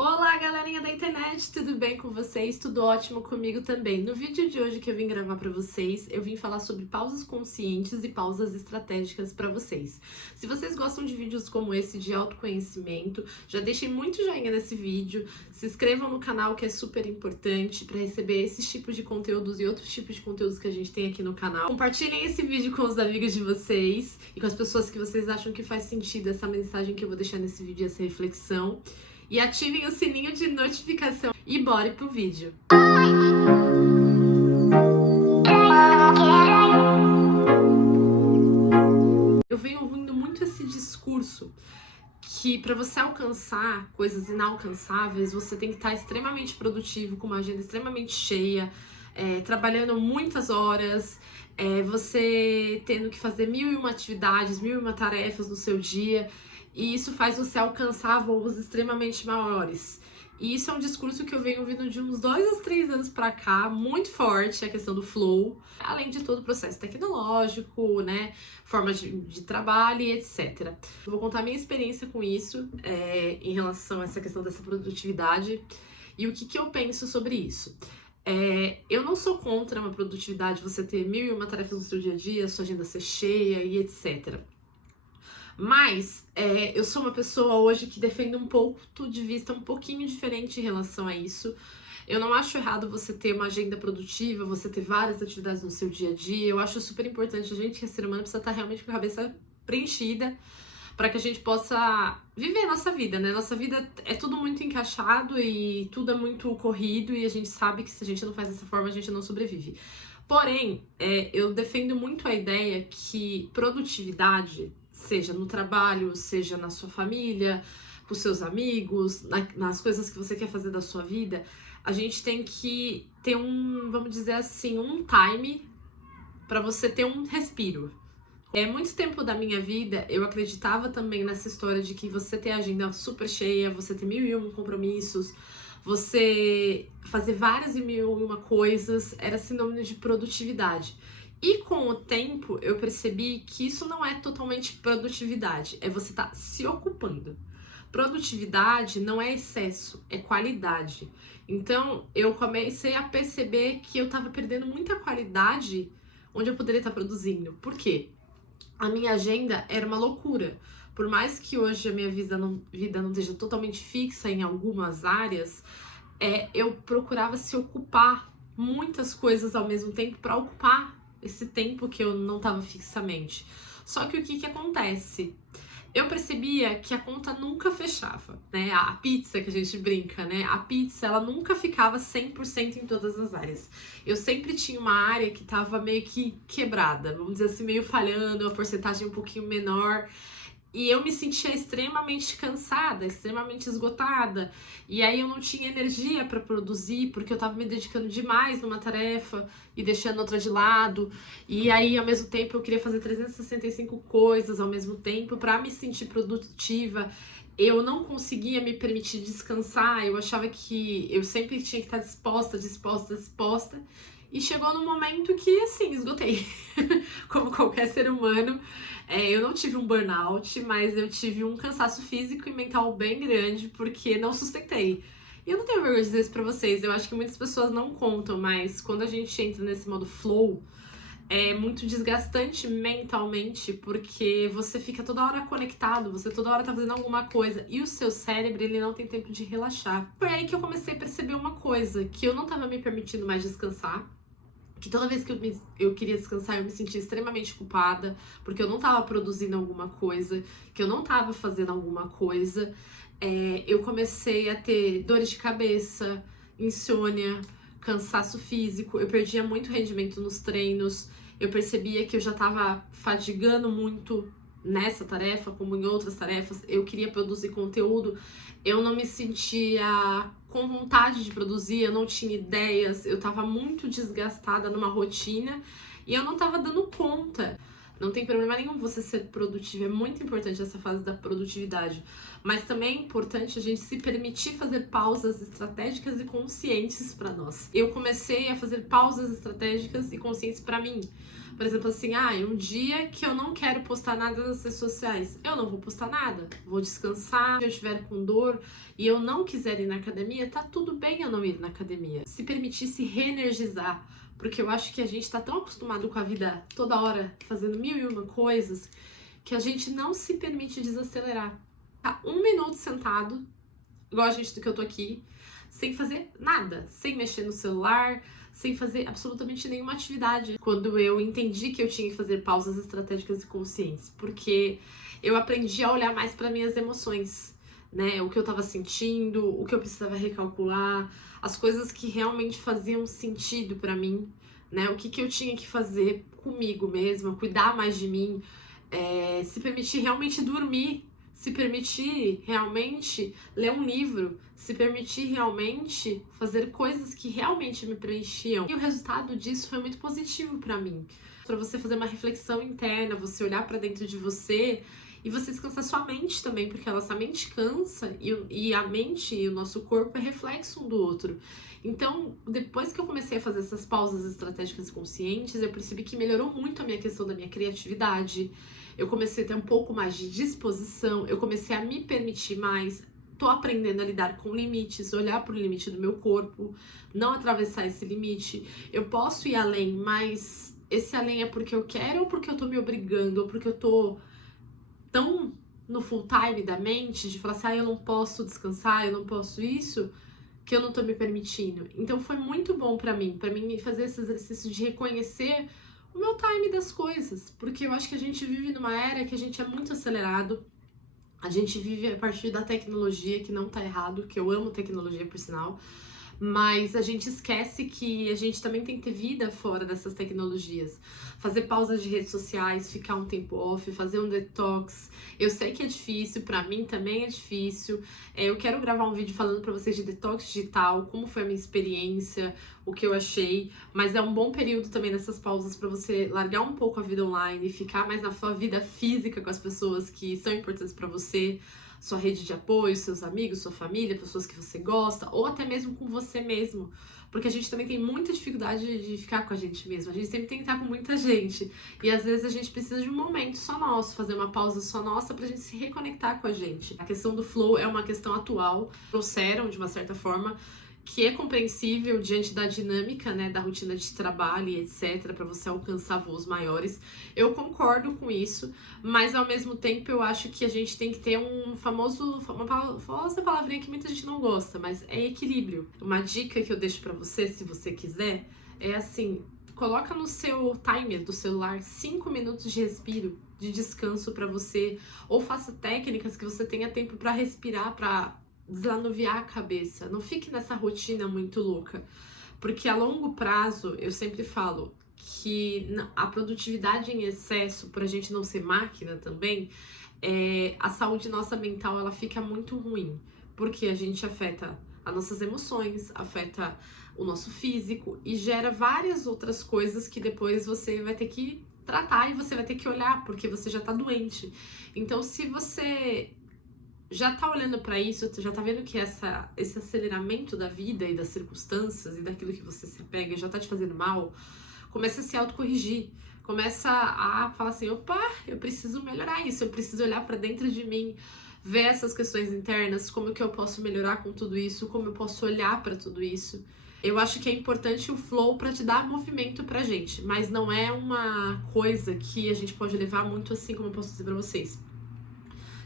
Olá, galerinha da internet, tudo bem com vocês? Tudo ótimo comigo também. No vídeo de hoje que eu vim gravar pra vocês, eu vim falar sobre pausas conscientes e pausas estratégicas pra vocês. Se vocês gostam de vídeos como esse de autoconhecimento, já deixem muito joinha nesse vídeo, se inscrevam no canal que é super importante pra receber esses tipos de conteúdos e outros tipos de conteúdos que a gente tem aqui no canal. Compartilhem esse vídeo com os amigos de vocês e com as pessoas que vocês acham que faz sentido essa mensagem que eu vou deixar nesse vídeo, essa reflexão. E ativem o sininho de notificação e bora pro vídeo. Eu venho ouvindo muito esse discurso que para você alcançar coisas inalcançáveis, você tem que estar extremamente produtivo, com uma agenda extremamente cheia, trabalhando muitas horas, você tendo que fazer 1001 atividades, 1001 tarefas no seu dia. E isso faz você alcançar voos extremamente maiores. E isso é um discurso que eu venho ouvindo de uns 2 a 3 anos pra cá, muito forte, a questão do flow, além de todo o processo tecnológico, né, formas de trabalho e etc. Eu vou contar a minha experiência com isso, em relação a essa questão dessa produtividade e o que eu penso sobre isso. Eu não sou contra uma produtividade, você ter 1001 tarefas no seu dia a dia, sua agenda ser cheia e etc. Mas eu sou uma pessoa hoje que defende um ponto de vista um pouquinho diferente em relação a isso. Eu não acho errado você ter uma agenda produtiva, você ter várias atividades no seu dia a dia. Eu acho super importante. A gente que é ser humano precisa estar realmente com a cabeça preenchida para que a gente possa viver a nossa vida, né? Nossa vida é tudo muito encaixado e tudo é muito corrido e a gente sabe que se a gente não faz dessa forma, a gente não sobrevive. Porém, eu defendo muito a ideia que produtividade, seja no trabalho, seja na sua família, com seus amigos, nas coisas que você quer fazer da sua vida, a gente tem que ter vamos dizer assim, um time para você ter um respiro. Muito tempo da minha vida, eu acreditava também nessa história de que você ter a agenda super cheia, você ter 1001 compromissos, você fazer várias e 1001 coisas, era sinônimo de produtividade. E com o tempo, eu percebi que isso não é totalmente produtividade, é você estar se ocupando. Produtividade não é excesso, é qualidade. Então, eu comecei a perceber que eu estava perdendo muita qualidade onde eu poderia estar produzindo. Por quê? A minha agenda era uma loucura. Por mais que hoje a minha vida não esteja totalmente fixa em algumas áreas, eu procurava se ocupar muitas coisas ao mesmo tempo para ocupar esse tempo que eu não estava fixamente. Só que o que acontece? Eu percebia que a conta nunca fechava, né? A pizza que a gente brinca, né? A pizza, ela nunca ficava 100% em todas as áreas. Eu sempre tinha uma área que estava meio que quebrada, vamos dizer assim, meio falhando, uma porcentagem um pouquinho menor. E eu me sentia extremamente cansada, extremamente esgotada. E aí eu não tinha energia para produzir, porque eu tava me dedicando demais numa tarefa e deixando outra de lado. E aí, ao mesmo tempo, eu queria fazer 365 coisas ao mesmo tempo para me sentir produtiva. Eu não conseguia me permitir descansar, eu achava que eu sempre tinha que estar disposta. E chegou num momento que, assim, esgotei. Como qualquer ser humano, eu não tive um burnout, mas eu tive um cansaço físico e mental bem grande, porque não sustentei. E eu não tenho vergonha de dizer isso pra vocês, eu acho que muitas pessoas não contam, mas quando a gente entra nesse modo flow, é muito desgastante mentalmente, porque você fica toda hora conectado, você toda hora tá fazendo alguma coisa, e o seu cérebro, ele não tem tempo de relaxar. Foi aí que eu comecei a perceber uma coisa, que eu não tava me permitindo mais descansar, que toda vez que eu queria descansar, eu me sentia extremamente culpada, porque eu não tava produzindo alguma coisa, que eu não tava fazendo alguma coisa. Eu comecei a ter dores de cabeça, insônia, cansaço físico, eu perdia muito rendimento nos treinos, eu percebia que eu já tava fadigando muito nessa tarefa, como em outras tarefas, eu queria produzir conteúdo, eu não me sentia com vontade de produzir, eu não tinha ideias, eu tava muito desgastada numa rotina e eu não tava dando conta. Não tem problema nenhum você ser produtivo, é muito importante essa fase da produtividade, mas também é importante a gente se permitir fazer pausas estratégicas e conscientes para nós. Eu comecei a fazer pausas estratégicas e conscientes para mim, Por exemplo, assim, um dia que eu não quero postar nada nas redes sociais, eu não vou postar nada, vou descansar. Se eu estiver com dor e eu não quiser ir na academia, tá tudo bem eu não ir na academia. Se permitir se reenergizar, porque eu acho que a gente tá tão acostumado com a vida toda hora, fazendo mil e uma coisas, que a gente não se permite desacelerar. Tá 1 minuto sentado, igual a gente do que eu tô aqui, sem fazer nada, sem mexer no celular, sem fazer absolutamente nenhuma atividade. Quando eu entendi que eu tinha que fazer pausas estratégicas e conscientes, porque eu aprendi a olhar mais para minhas emoções, né? O que eu tava sentindo, o que eu precisava recalcular, as coisas que realmente faziam sentido para mim, né? O que eu tinha que fazer comigo mesma, cuidar mais de mim, se permitir realmente dormir, se permitir realmente ler um livro, se permitir realmente fazer coisas que realmente me preenchiam. E o resultado disso foi muito positivo pra mim. Pra você fazer uma reflexão interna, você olhar pra dentro de você e você descansar sua mente também, porque a nossa mente cansa e a mente e o nosso corpo é reflexo um do outro. Então, depois que eu comecei a fazer essas pausas estratégicas e conscientes, eu percebi que melhorou muito a minha questão da minha criatividade. Eu comecei a ter um pouco mais de disposição, eu comecei a me permitir mais, tô aprendendo a lidar com limites, olhar pro limite do meu corpo, não atravessar esse limite. Eu posso ir além, mas esse além é porque eu quero ou porque eu tô me obrigando, ou porque eu tô tão no full time da mente, de falar assim, eu não posso descansar, eu não posso isso, que eu não tô me permitindo. Então foi muito bom pra mim fazer esse exercício de reconhecer o meu time das coisas, porque eu acho que a gente vive numa era que a gente é muito acelerado, a gente vive a partir da tecnologia, que não tá errado, que eu amo tecnologia por sinal, mas a gente esquece que a gente também tem que ter vida fora dessas tecnologias. Fazer pausas de redes sociais, ficar um tempo off, fazer um detox. Eu sei que é difícil, pra mim também é difícil. Eu quero gravar um vídeo falando pra vocês de detox digital, como foi a minha experiência, o que eu achei. Mas é um bom período também nessas pausas pra você largar um pouco a vida online e ficar mais na sua vida física com as pessoas que são importantes pra você. Sua rede de apoio, seus amigos, sua família, pessoas que você gosta, ou até mesmo com você mesmo. Porque a gente também tem muita dificuldade de ficar com a gente mesmo. A gente sempre tem que estar com muita gente. E às vezes a gente precisa de um momento só nosso, fazer uma pausa só nossa pra gente se reconectar com a gente. A questão do flow é uma questão atual. Trouxeram, de uma certa forma, que é compreensível diante da dinâmica, né, da rotina de trabalho e etc, para você alcançar voos maiores. Eu concordo com isso, mas ao mesmo tempo eu acho que a gente tem que ter uma famosa palavrinha que muita gente não gosta, mas é equilíbrio. Uma dica que eu deixo para você, se você quiser, é assim, coloca no seu timer do celular 5 minutos de respiro, de descanso para você, ou faça técnicas que você tenha tempo para respirar, para desanuviar a cabeça. Não fique nessa rotina muito louca, porque a longo prazo, eu sempre falo que a produtividade em excesso, por a gente não ser máquina também, a saúde nossa mental, ela fica muito ruim, porque a gente afeta as nossas emoções, afeta o nosso físico e gera várias outras coisas que depois você vai ter que tratar e você vai ter que olhar, porque você já tá doente. Então, se você já tá olhando pra isso, já tá vendo que esse aceleramento da vida e das circunstâncias e daquilo que você se pega já tá te fazendo mal, começa a se autocorrigir, começa a falar assim, opa, eu preciso melhorar isso, eu preciso olhar pra dentro de mim, ver essas questões internas, como que eu posso melhorar com tudo isso, como eu posso olhar pra tudo isso. Eu acho que é importante o flow pra te dar movimento pra gente, mas não é uma coisa que a gente pode levar muito assim, como eu posso dizer pra vocês,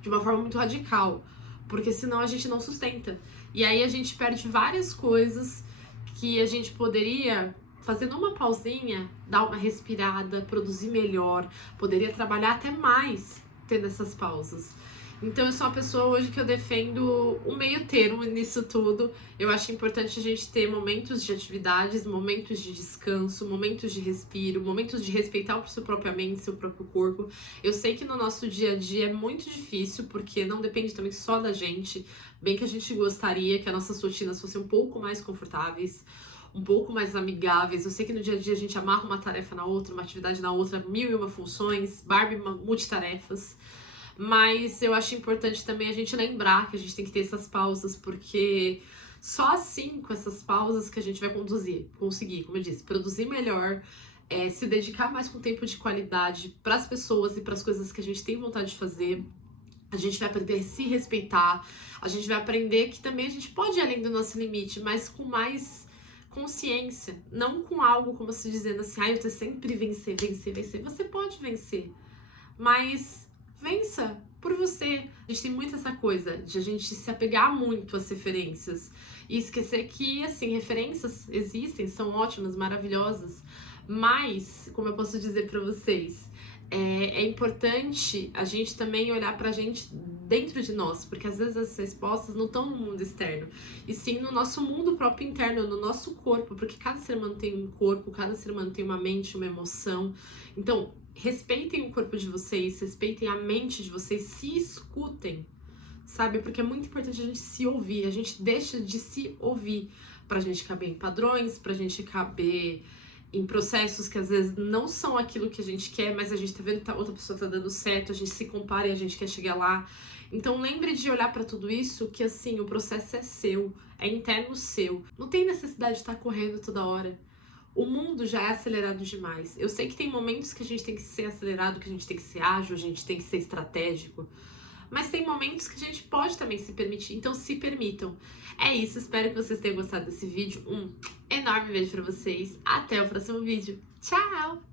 de uma forma muito radical, porque senão a gente não sustenta. E aí a gente perde várias coisas que a gente poderia, fazendo uma pausinha, dar uma respirada, produzir melhor, poderia trabalhar até mais tendo essas pausas. Então eu sou uma pessoa hoje que eu defendo um meio termo nisso tudo. Eu acho importante a gente ter momentos de atividades, momentos de descanso, momentos de respiro, momentos de respeitar a sua própria mente, seu próprio corpo. Eu sei que no nosso dia a dia é muito difícil, porque não depende também só da gente. Bem que a gente gostaria que as nossas rotinas fossem um pouco mais confortáveis, um pouco mais amigáveis. Eu sei que no dia a dia a gente amarra uma tarefa na outra, uma atividade na outra, 1001 funções, Barbie multitarefas. Mas eu acho importante também a gente lembrar que a gente tem que ter essas pausas, porque só assim, com essas pausas, que a gente vai conseguir, como eu disse, produzir melhor, se dedicar mais com tempo de qualidade para as pessoas e para as coisas que a gente tem vontade de fazer. A gente vai aprender a se respeitar, a gente vai aprender que também a gente pode ir além do nosso limite, mas com mais consciência, não com algo como se dizendo assim, eu tenho sempre vencer, vencer, vencer. Você pode vencer, mas vença por você. A gente tem muito essa coisa de a gente se apegar muito às referências e esquecer que, assim, referências existem, são ótimas, maravilhosas, mas, como eu posso dizer pra vocês, é importante a gente também olhar pra gente dentro de nós, porque às vezes as respostas não estão no mundo externo, e sim no nosso mundo próprio interno, no nosso corpo, porque cada ser humano tem um corpo, cada ser humano tem uma mente, uma emoção. Então, respeitem o corpo de vocês, respeitem a mente de vocês, se escutem, sabe? Porque é muito importante a gente se ouvir, a gente deixa de se ouvir pra gente caber em padrões, pra gente caber em processos que às vezes não são aquilo que a gente quer, mas a gente tá vendo que outra pessoa tá dando certo, a gente se compara e a gente quer chegar lá. Então lembre de olhar pra tudo isso, que assim, o processo é seu, é interno seu. Não tem necessidade de estar correndo toda hora. O mundo já é acelerado demais. Eu sei que tem momentos que a gente tem que ser acelerado, que a gente tem que ser ágil, a gente tem que ser estratégico. Mas tem momentos que a gente pode também se permitir, então se permitam. É isso, espero que vocês tenham gostado desse vídeo. Um enorme beijo pra vocês. Até o próximo vídeo. Tchau!